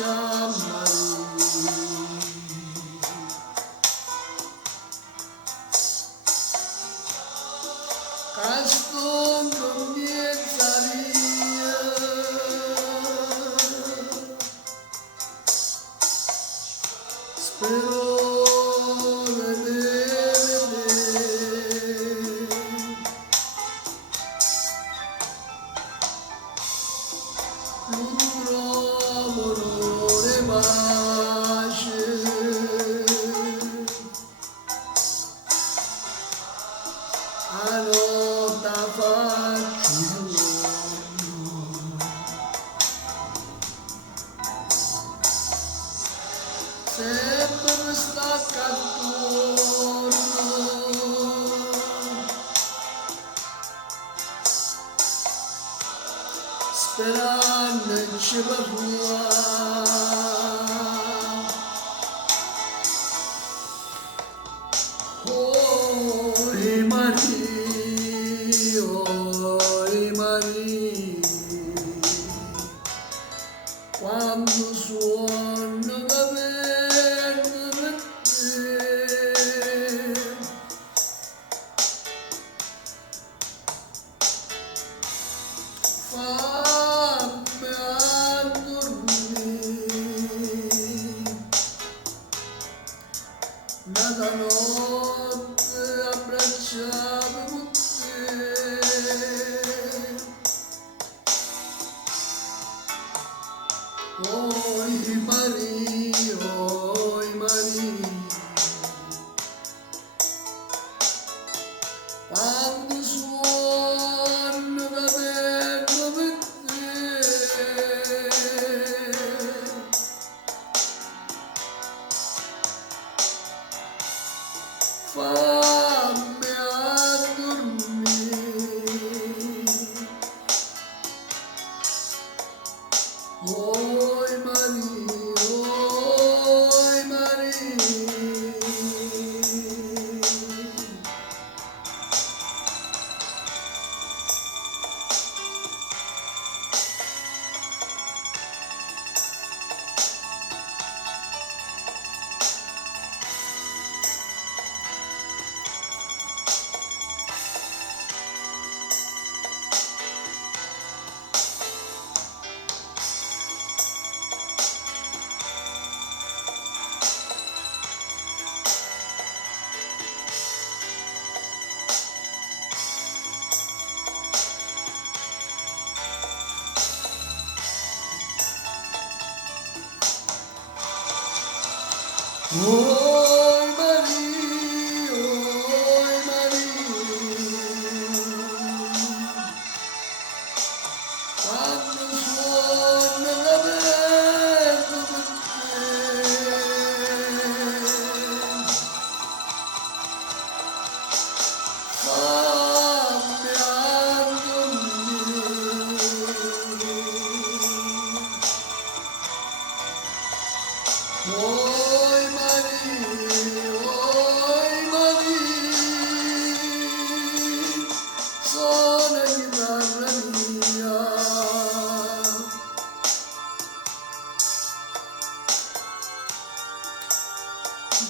abbracciarmi. Casco comienzaría, spero vedere non trovo onore pace, a lotta faccio sempre mi stacca attorno, sperando in cielo tua. Oh, Maria, oh, Maria, quando suono da vento per te, fammi addormire, nata notte abbracciato con te. Oi Maria, oi Maria, quando suono da vento per te, fammi addormire. Oi Maria, oi Maria, oi Maria, oi Maria, quando suona la vento per te, fammi addormire. Oi Maria, oi Maria, suona chitarra mia,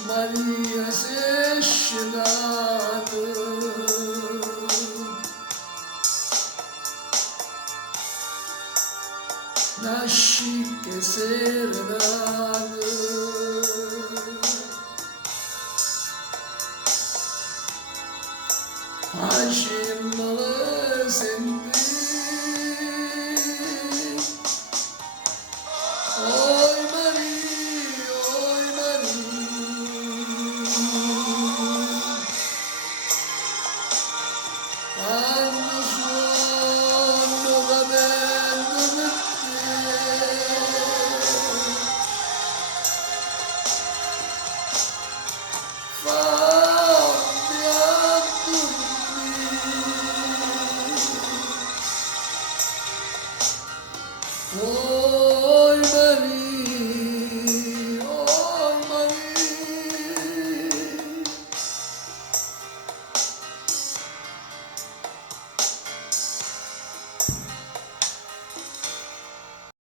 Maria sei scelata, nasci che serenata, I